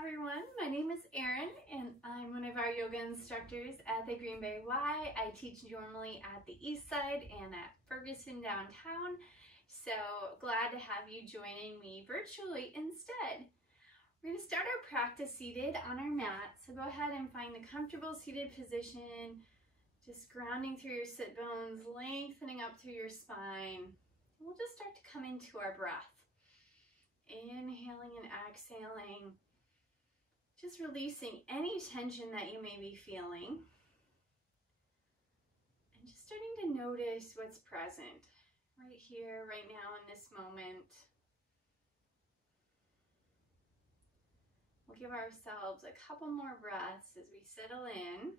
everyone, my name is Erin and I'm one of our yoga instructors at the Green Bay Y. I teach normally at the East Side and at Ferguson downtown, so glad to have you joining me virtually instead. We're going to start our practice seated on our mat, so go ahead and find a comfortable seated position, just grounding through your sit bones, lengthening up through your spine. We'll just start to come into our breath. Inhaling and exhaling, just releasing any tension that you may be feeling, and just starting to notice what's present right here, right now, in this moment. We'll give ourselves a couple more breaths as we settle in,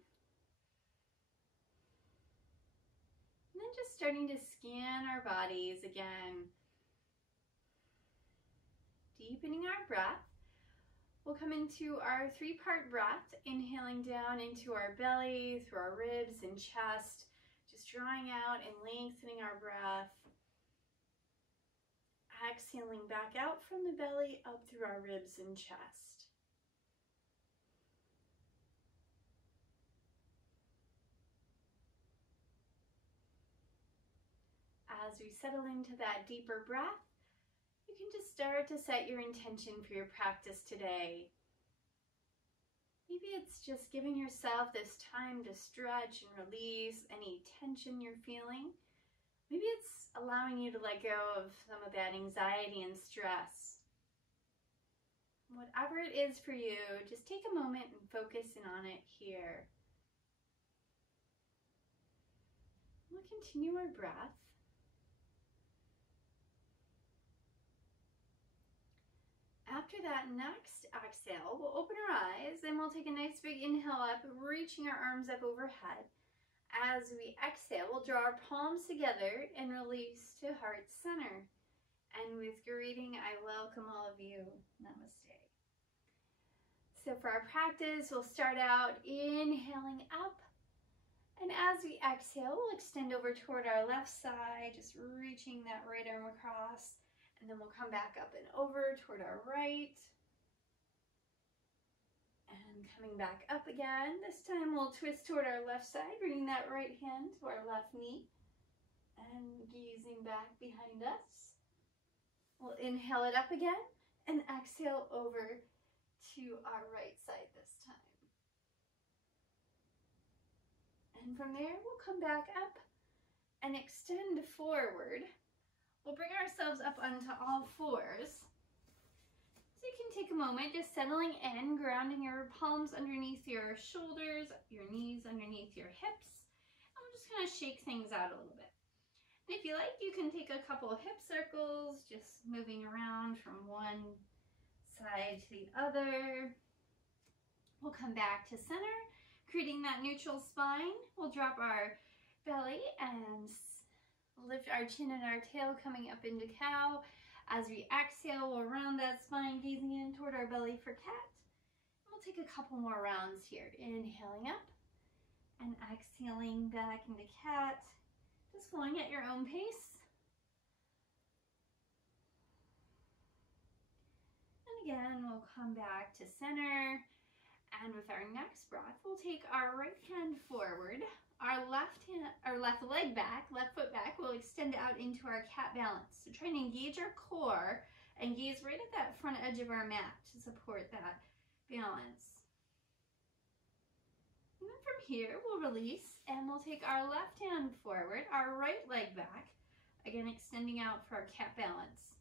and then just starting to scan our bodies again. Deepening our breath, we'll come into our three-part breath, inhaling down into our belly, through our ribs and chest, just drawing out and lengthening our breath. Exhaling back out from the belly, up through our ribs and chest. As we settle into that deeper breath, you can just start to set your intention for your practice today. Maybe it's just giving yourself this time to stretch and release any tension you're feeling. Maybe it's allowing you to let go of some of that anxiety and stress. Whatever it is for you, just take a moment and focus in on it here. We'll continue our breath. After that next exhale, we'll open our eyes and we'll take a nice big inhale up, reaching our arms up overhead. As we exhale, we'll draw our palms together and release to heart center. And with greeting, I welcome all of you. Namaste. So for our practice, we'll start out inhaling up. And as we exhale, we'll extend over toward our left side, just reaching that right arm across. And then we'll come back up and over toward our right. And coming back up again. This time we'll twist toward our left side, bringing that right hand to our left knee. And gazing back behind us. We'll inhale it up again and exhale over to our right side this time. And from there, we'll come back up and extend forward. We'll bring ourselves up onto all fours. So you can take a moment just settling in, grounding your palms underneath your shoulders, your knees underneath your hips. And we're just going to shake things out a little bit. And if you like, you can take a couple of hip circles, just moving around from one side to the other. We'll come back to center, creating that neutral spine. We'll drop our belly and lift our chin and our tail, coming up into cow. As we exhale, we'll round that spine, gazing in toward our belly for cat. And we'll take a couple more rounds here. Inhaling up and exhaling back into cat. Just flowing at your own pace. And again, we'll come back to center. And with our next breath, we'll take our right hand forward. Our left leg back, left foot back, will extend out into our cat balance. So try and engage our core and gaze right at that front edge of our mat to support that balance. And then from here, we'll release and we'll take our left hand forward, our right leg back, again extending out for our cat balance.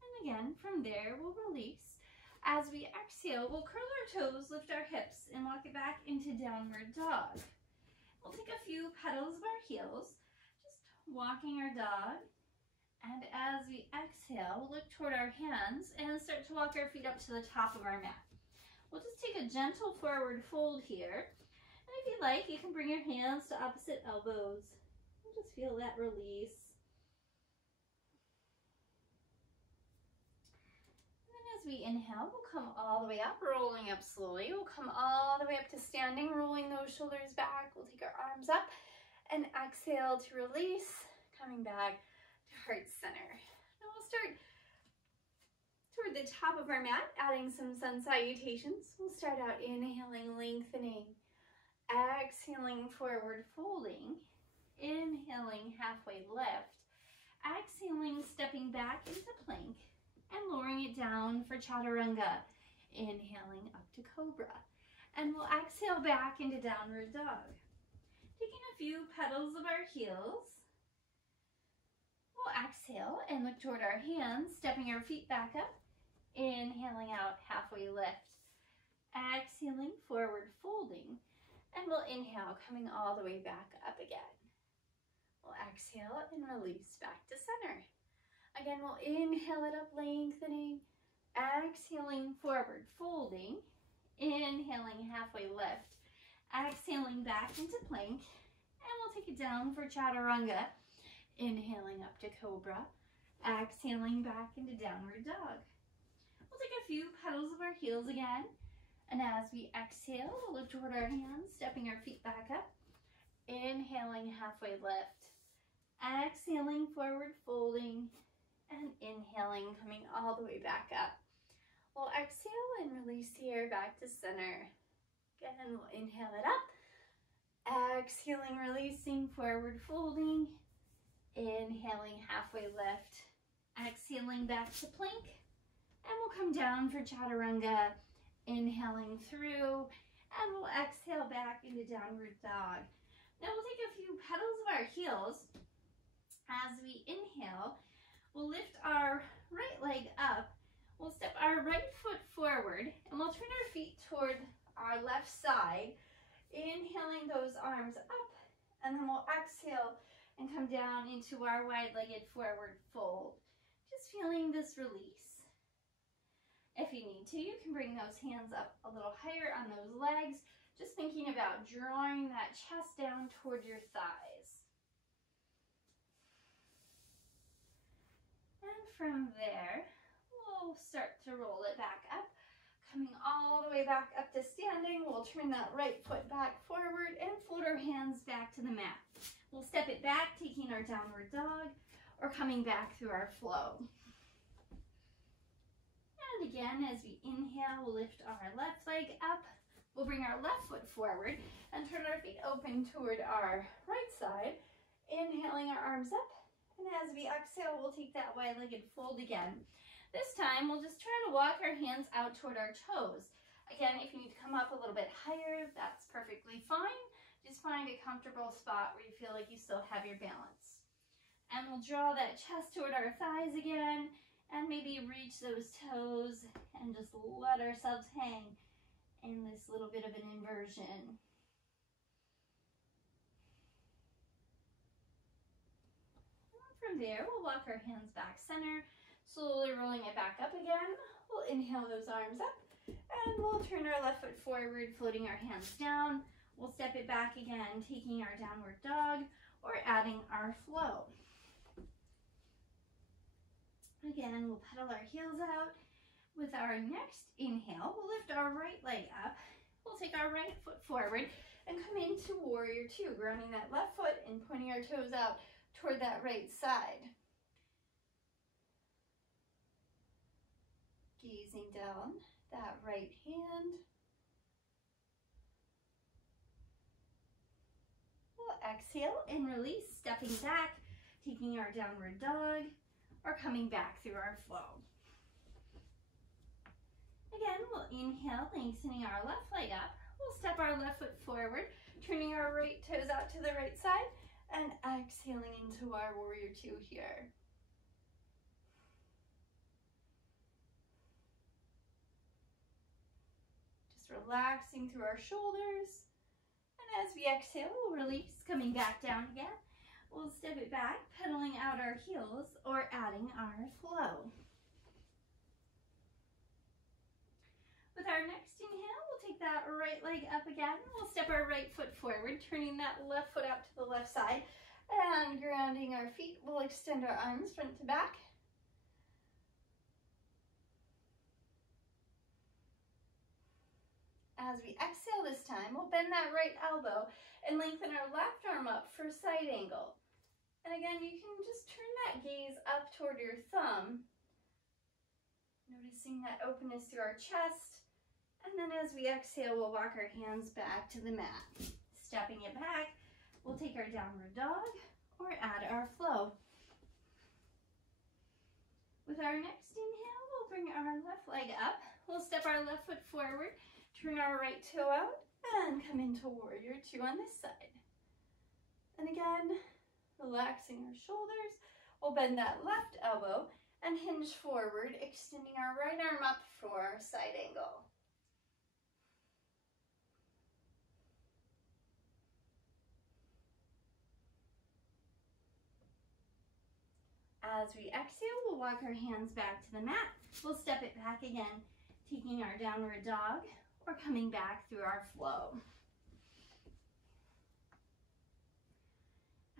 And again, from there, we'll release. As we exhale, we'll curl our toes, lift our hips, and walk it back into downward dog. We'll take a few petals of our heels, just walking our dog. And as we exhale, we'll look toward our hands and start to walk our feet up to the top of our mat. We'll just take a gentle forward fold here. And if you like, you can bring your hands to opposite elbows. We'll just feel that release. As we inhale, we'll come all the way up, rolling up slowly. We'll come all the way up to standing, rolling those shoulders back. We'll take our arms up and exhale to release, coming back to heart center. Now we'll start toward the top of our mat, adding some sun salutations. We'll start out inhaling, lengthening, exhaling, forward folding, inhaling, halfway lift, exhaling, stepping back into plank, and lowering it down for chaturanga, inhaling up to cobra. And we'll exhale back into downward dog. Taking a few petals of our heels, we'll exhale and look toward our hands, stepping our feet back up, inhaling out, halfway lift, exhaling, forward folding, and we'll inhale, coming all the way back up again. We'll exhale and release back to center. Again, we'll inhale it up, lengthening, exhaling, forward folding, inhaling, halfway lift, exhaling back into plank, and we'll take it down for chaturanga, inhaling up to cobra, exhaling back into downward dog. We'll take a few petals of our heels again, and as we exhale, we'll look toward our hands, stepping our feet back up, inhaling, halfway lift, exhaling, forward folding, and inhaling, coming all the way back up. We'll exhale and release the air back to center. Again, we'll inhale it up, exhaling, releasing, forward folding, inhaling, halfway lift, exhaling back to plank, and we'll come down for chaturanga, inhaling through, and we'll exhale back into downward dog. Now we'll take a few petals of our heels. As we inhale, we'll lift our right leg up. We'll step our right foot forward, and we'll turn our feet toward our left side, inhaling those arms up, and then we'll exhale and come down into our wide-legged forward fold. Just feeling this release. If you need to, you can bring those hands up a little higher on those legs, just thinking about drawing that chest down toward your thighs. And from there, we'll start to roll it back up, coming all the way back up to standing. We'll turn that right foot back forward and float our hands back to the mat. We'll step it back, taking our downward dog, or coming back through our flow. And again, as we inhale, we'll lift our left leg up. We'll bring our left foot forward and turn our feet open toward our right side, inhaling our arms up. And as we exhale, we'll take that wide-legged fold again. This time, we'll just try to walk our hands out toward our toes. Again, if you need to come up a little bit higher, that's perfectly fine. Just find a comfortable spot where you feel like you still have your balance. And we'll draw that chest toward our thighs again, and maybe reach those toes and just let ourselves hang in this little bit of an inversion. From there, we'll walk our hands back center, slowly rolling it back up again. We'll inhale those arms up, and we'll turn our left foot forward, floating our hands down. We'll step it back again, taking our downward dog, or adding our flow. Again, we'll pedal our heels out. With our next inhale, we'll lift our right leg up. We'll take our right foot forward and come into warrior two, grounding that left foot and pointing our toes out toward that right side. Gazing down that right hand. We'll exhale and release, stepping back, taking our downward dog, or coming back through our flow. Again, we'll inhale, lengthening our left leg up. We'll step our left foot forward, turning our right toes out to the right side, and exhaling into our warrior two here. Just relaxing through our shoulders. And as we exhale, we'll release, coming back down again. We'll step it back, pedaling out our heels or adding our flow. With our next inhale, we'll take that right leg up again. We'll step our right foot forward, turning that left foot out to the left side, and grounding our feet. We'll extend our arms front to back. As we exhale this time, we'll bend that right elbow and lengthen our left arm up for side angle. And again, you can just turn that gaze up toward your thumb. Notice noticing that openness through our chest. And then as we exhale, we'll walk our hands back to the mat. Stepping it back, we'll take our downward dog or add our flow. With our next inhale, we'll bring our left leg up. We'll step our left foot forward, turn our right toe out, and come into warrior two on this side. And again, relaxing our shoulders, we'll bend that left elbow and hinge forward, extending our right arm up for our side angle. As we exhale, we'll walk our hands back to the mat. We'll step it back again, taking our downward dog or coming back through our flow.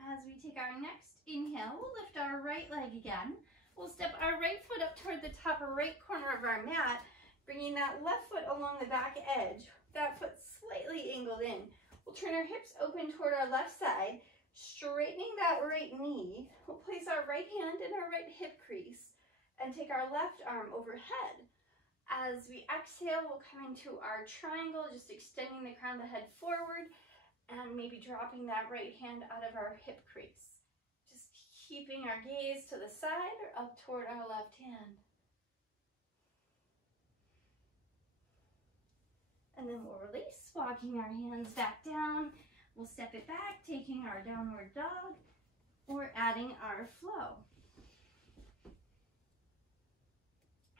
As we take our next inhale, we'll lift our right leg again. We'll step our right foot up toward the top right corner of our mat, bringing that left foot along the back edge, that foot slightly angled in. We'll turn our hips open toward our left side, straightening that right knee. We'll place our right hand in our right hip crease and take our left arm overhead. As we exhale, we'll come into our triangle, just extending the crown of the head forward and maybe dropping that right hand out of our hip crease. Just keeping our gaze to the side or up toward our left hand. And then we'll release, walking our hands back down. We'll step it back, taking our downward dog or adding our flow.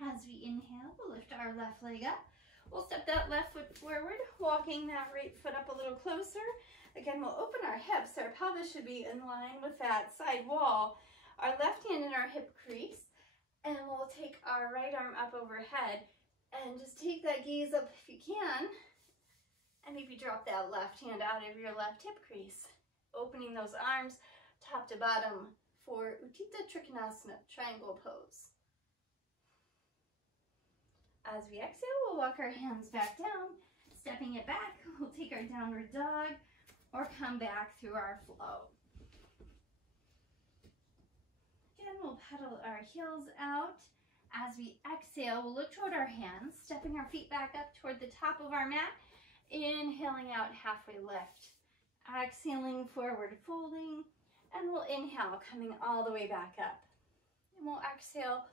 As we inhale, we'll lift our left leg up. We'll step that left foot forward, walking that right foot up a little closer. Again, we'll open our hips. Our pelvis should be in line with that side wall. Our left hand in our hip crease, and we'll take our right arm up overhead and just take that gaze up if you can. And maybe drop that left hand out of your left hip crease, opening those arms top to bottom for Utthita Trikonasana, triangle pose. As we exhale, we'll walk our hands back down, stepping it back. We'll take our downward dog or come back through our flow. Again, we'll pedal our heels out. As we exhale, we'll look toward our hands, stepping our feet back up toward the top of our mat. Inhaling out, halfway lift. Exhaling, forward folding. And we'll inhale, coming all the way back up. And we'll exhale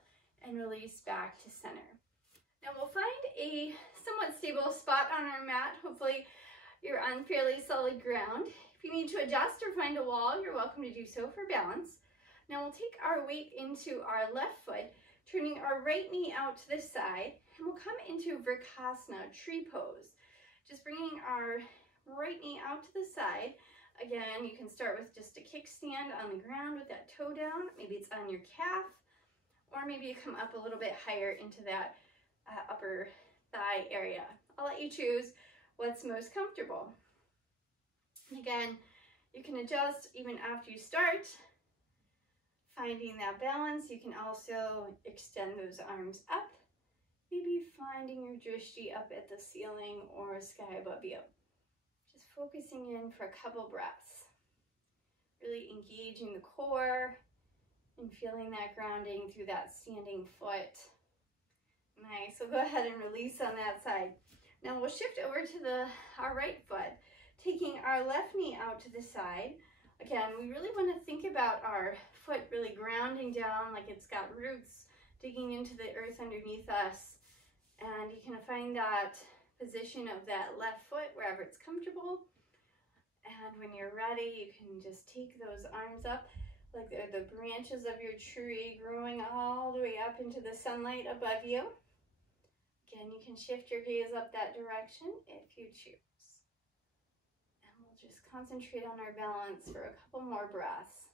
and release back to center. Now we'll find a somewhat stable spot on our mat. Hopefully you're on fairly solid ground. If you need to adjust or find a wall, you're welcome to do so for balance. Now we'll take our weight into our left foot, turning our right knee out to the side, and we'll come into Vrksasana, tree pose. Just bringing our right knee out to the side. Again, you can start with just a kickstand on the ground with that toe down. Maybe it's on your calf, or maybe you come up a little bit higher into that upper thigh area. I'll let you choose what's most comfortable. Again, you can adjust even after you start. Finding that balance, you can also extend those arms up. Maybe finding your drishti up at the ceiling or sky above you. Just focusing in for a couple breaths. Really engaging the core and feeling that grounding through that standing foot. Nice, so go ahead and release on that side. Now we'll shift over to our right foot, taking our left knee out to the side. Again, we really want to think about our foot really grounding down like it's got roots digging into the earth underneath us. And you can find that position of that left foot wherever it's comfortable. And when you're ready, you can just take those arms up like they're the branches of your tree growing all the way up into the sunlight above you. Again, you can shift your gaze up that direction if you choose. And we'll just concentrate on our balance for a couple more breaths.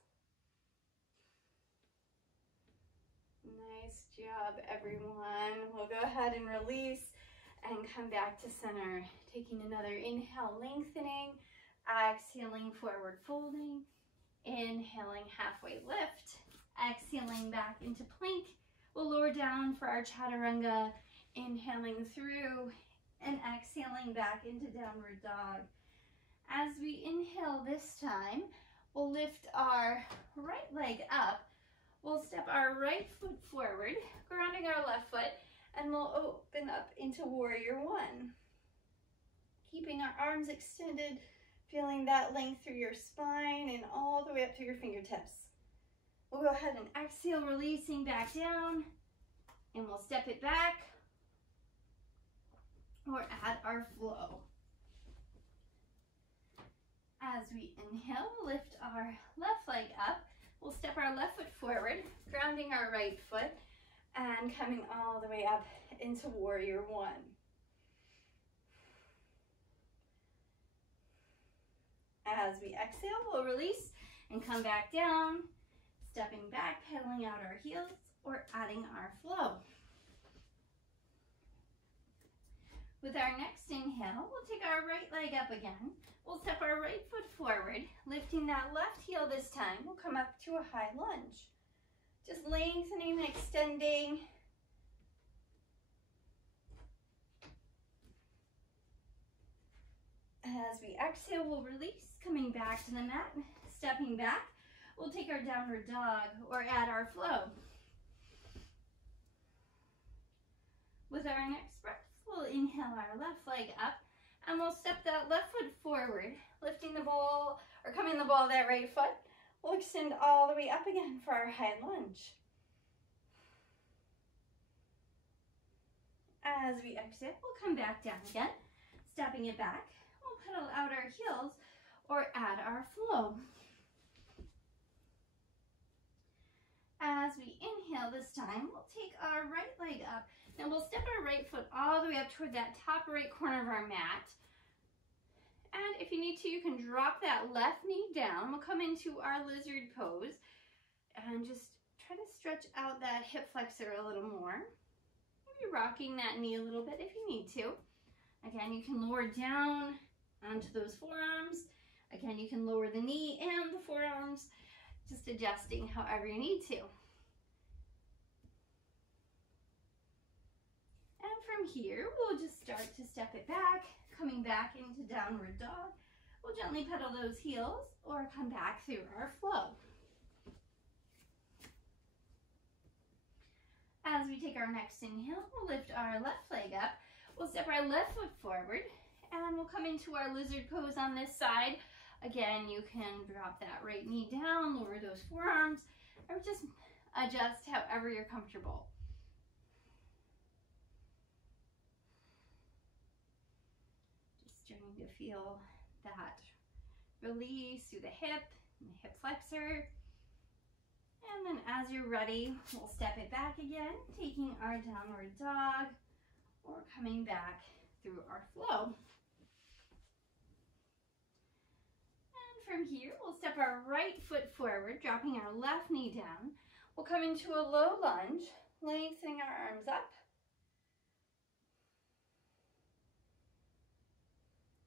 Nice job, everyone. We'll go ahead and release and come back to center. Taking another inhale, lengthening. Exhaling, forward folding. Inhaling, halfway lift. Exhaling back into plank. We'll lower down for our chaturanga. Inhaling through and exhaling back into downward dog. As we inhale this time, we'll lift our right leg up. We'll step our right foot forward, grounding our left foot, And we'll open up into warrior one. Keeping our arms extended, feeling that length through your spine and all the way up to your fingertips. We'll go ahead and exhale, releasing back down, and we'll step it back or add our flow. As we inhale, lift our left leg up. We'll step our left foot forward, grounding our right foot, and coming all the way up into warrior one. As we exhale, we'll release and come back down, stepping back, pedaling out our heels, or adding our flow. With our next inhale, we'll take our right leg up again. We'll step our right foot forward, lifting that left heel this time. We'll come up to a high lunge. Just lengthening and extending. As we exhale, we'll release, coming back to the mat, stepping back. We'll take our downward dog or add our flow. With our next breath, we'll inhale our left leg up and we'll step that left foot forward, lifting the ball or coming the ball of that right foot. We'll extend all the way up again for our high lunge. As we exhale, we'll come back down again, stepping it back. We'll pedal out our heels or add our flow. As we inhale this time, we'll take our right leg up and we'll step our right foot all the way up toward that top right corner of our mat. And if you need to, you can drop that left knee down. We'll come into our lizard pose and just try to stretch out that hip flexor a little more. Maybe rocking that knee a little bit if you need to. Again, you can lower down onto those forearms. Again, you can lower the knee and the forearms, just adjusting however you need to. And from here, we'll just start to step it back, coming back into downward dog. We'll gently pedal those heels or come back through our flow. As we take our next inhale, we'll lift our left leg up. We'll step our left foot forward and we'll come into our lizard pose on this side. Again, you can drop that right knee down, lower those forearms, or just adjust however you're comfortable. Just starting to feel that release through the hip and the hip flexor. And then as you're ready, we'll step it back again, taking our downward dog or coming back through our flow. From here, we'll step our right foot forward, dropping our left knee down. We'll come into a low lunge, lengthening our arms up.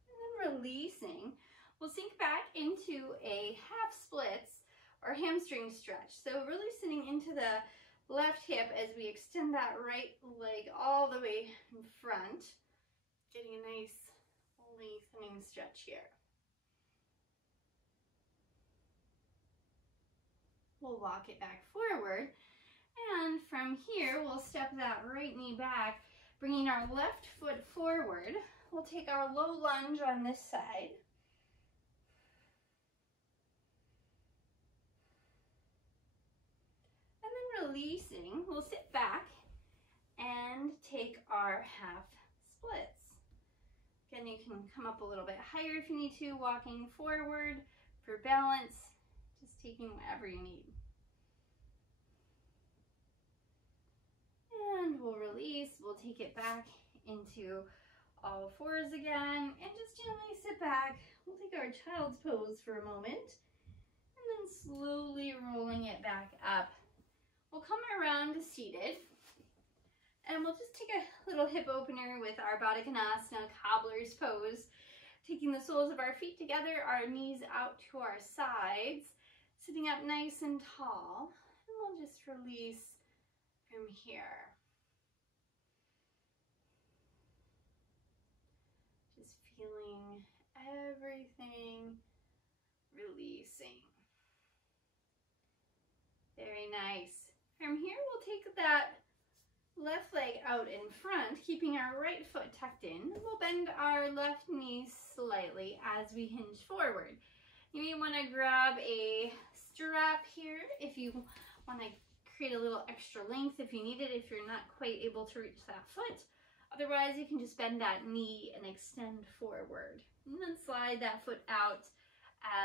And then releasing, we'll sink back into a half splits or hamstring stretch. So really sitting into the left hip as we extend that right leg all the way in front, getting a nice lengthening stretch here. We'll walk it back forward, and from here we'll step that right knee back, bringing our left foot forward. We'll take our low lunge on this side. And then releasing, we'll sit back and take our half splits. Again, you can come up a little bit higher if you need to, walking forward for balance. Just taking whatever you need. And we'll release, we'll take it back into all fours again, and just gently sit back. We'll take our child's pose for a moment, and then slowly rolling it back up. We'll come around to seated, and we'll just take a little hip opener with our Baddha Konasana cobbler's pose, taking the soles of our feet together, our knees out to our sides, sitting up nice and tall, and we'll just release from here. Just feeling everything releasing. Very nice. From here, we'll take that left leg out in front, keeping our right foot tucked in. We'll bend our left knee slightly as we hinge forward. You may want to grab a strap here if you want to create a little extra length if you need it, if you're not quite able to reach that foot. Otherwise, you can just bend that knee and extend forward. And then slide that foot out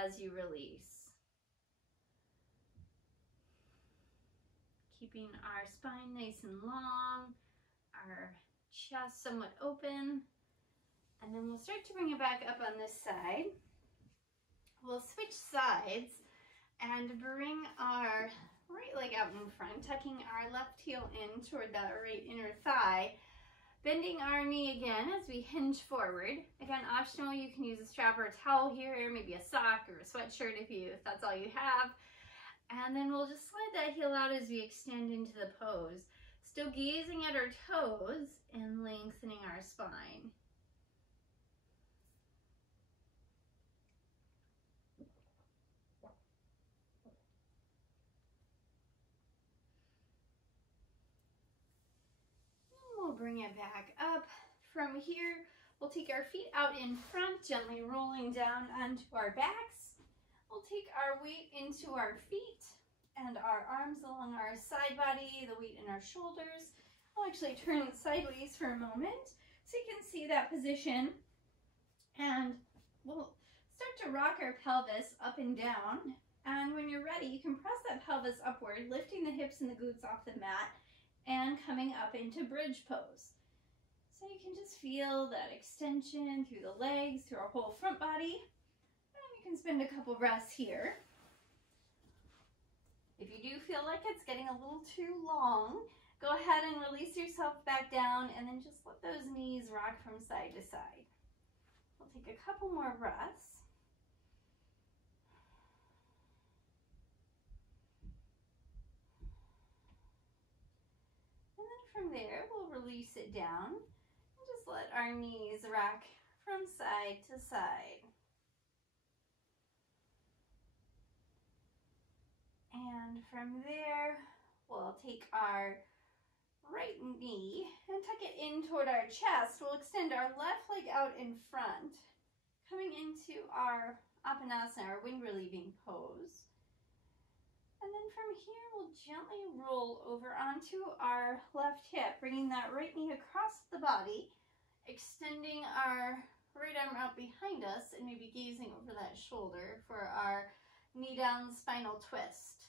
as you release. Keeping our spine nice and long, our chest somewhat open. And then we'll start to bring it back up on this side. We'll switch sides and bring our right leg out in front, tucking our left heel in toward that right inner thigh, bending our knee again as we hinge forward. Again, optional, you can use a strap or a towel here, maybe a sock or a sweatshirt if that's all you have. And then we'll just slide that heel out as we extend into the pose, still gazing at our toes and lengthening our spine. We'll bring it back up. From here, we'll take our feet out in front, gently rolling down onto our backs. We'll take our weight into our feet and our arms along our side body, the weight in our shoulders. I'll actually turn sideways for a moment so you can see that position. And we'll start to rock our pelvis up and down. And when you're ready, you can press that pelvis upward, lifting the hips and the glutes off the mat, and coming up into bridge pose. So you can just feel that extension through the legs, through our whole front body. And you can spend a couple breaths here. If you do feel like it's getting a little too long, go ahead and release yourself back down and then just let those knees rock from side to side. We'll take a couple more breaths. From there, we'll release it down and just let our knees rock from side to side. And from there, we'll take our right knee and tuck it in toward our chest. We'll extend our left leg out in front, coming into our Apanasana, our wind relieving pose. And then from here, we'll gently roll over onto our left hip, bringing that right knee across the body, extending our right arm out behind us, and maybe gazing over that shoulder for our knee down spinal twist.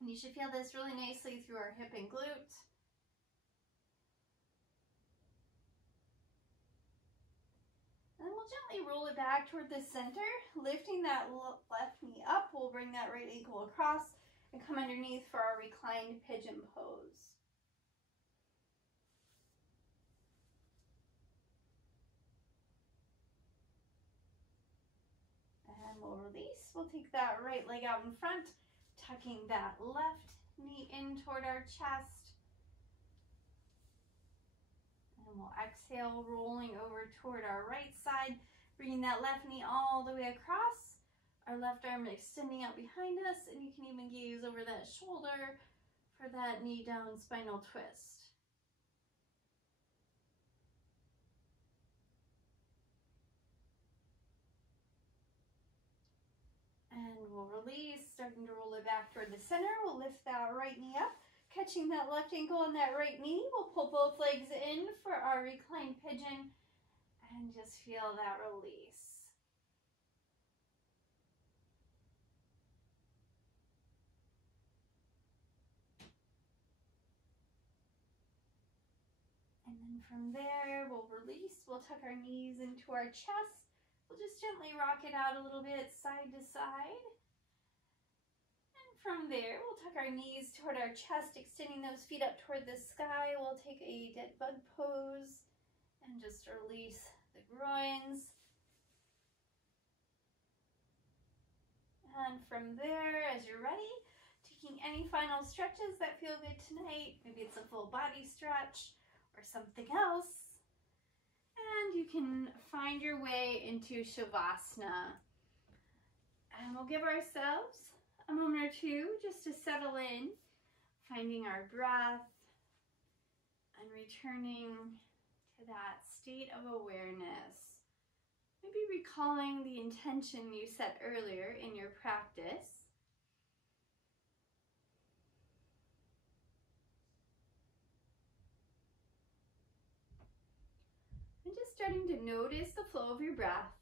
And you should feel this really nicely through our hip and glute. And then we'll gently roll it back toward the center, lifting that left knee up. We'll bring that right ankle across and come underneath for our reclined pigeon pose. And we'll release. We'll take that right leg out in front, tucking that left knee in toward our chest. And we'll exhale, rolling over toward our right side, bringing that left knee all the way across, our left arm extending out behind us, and you can even gaze over that shoulder for that knee down spinal twist. And we'll release, starting to roll it back toward the center. We'll lift that right knee up, catching that left ankle and that right knee. We'll pull both legs in for our reclined pigeon and just feel that release. And then from there, we'll release. We'll tuck our knees into our chest. We'll just gently rock it out a little bit side to side. From there, we'll tuck our knees toward our chest, extending those feet up toward the sky. We'll take a dead bug pose and just release the groins. And from there, as you're ready, taking any final stretches that feel good tonight. Maybe it's a full body stretch or something else. And you can find your way into Shavasana. And we'll give ourselves a moment or two just to settle in, finding our breath, returning to that state of awareness. Maybe recalling the intention you set earlier in your practice. And just starting to notice the flow of your breath.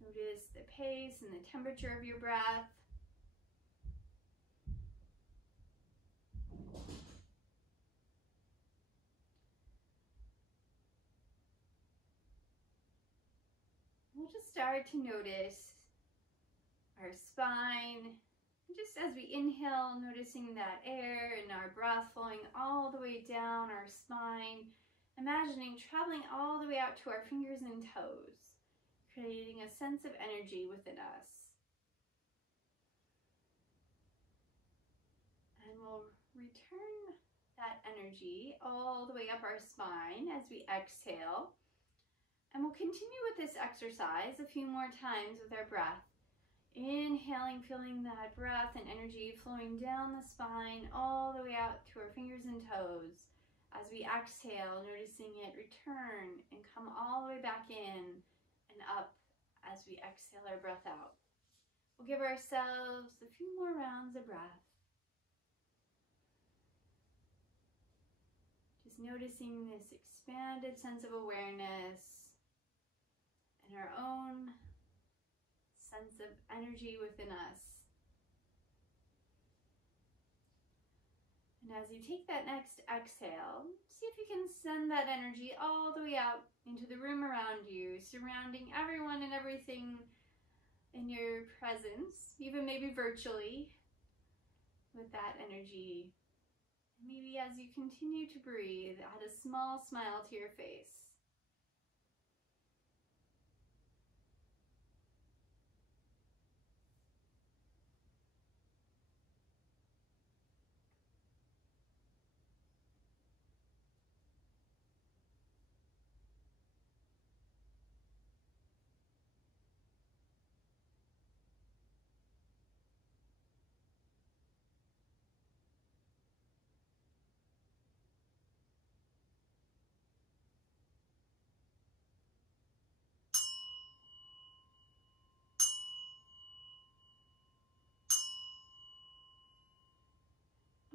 Notice the pace and the temperature of your breath. We'll just start to notice our spine. And just as we inhale, noticing that air and our breath flowing all the way down our spine, imagining traveling all the way out to our fingers and toes, creating a sense of energy within us. And we'll return that energy all the way up our spine as we exhale. And we'll continue with this exercise a few more times with our breath. Inhaling, feeling that breath and energy flowing down the spine all the way out to our fingers and toes. As we exhale, noticing it return and come all the way back in and up as we exhale our breath out. We'll give ourselves a few more rounds of breath. Just noticing this expanded sense of awareness and our own sense of energy within us. And as you take that next exhale, see if you can send that energy all the way out into the room around you, surrounding everyone and everything in your presence, even maybe virtually, with that energy. Maybe as you continue to breathe, add a small smile to your face.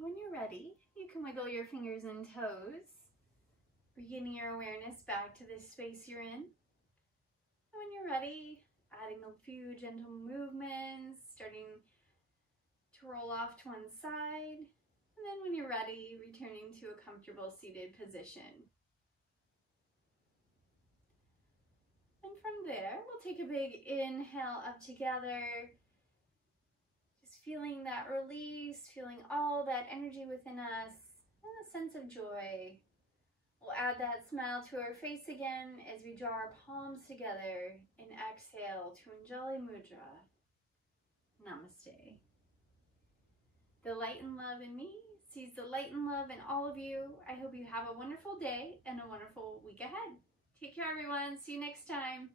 When you're ready, you can wiggle your fingers and toes, bringing your awareness back to this space you're in. And when you're ready, adding a few gentle movements, starting to roll off to one side. And then when you're ready, returning to a comfortable seated position. And from there, we'll take a big inhale up together. Just feeling that release, feeling all that energy within us, and a sense of joy. We'll add that smile to our face again as we draw our palms together and exhale to Anjali Mudra. Namaste. The light and love in me sees the light and love in all of you. I hope you have a wonderful day and a wonderful week ahead. Take care, everyone. See you next time.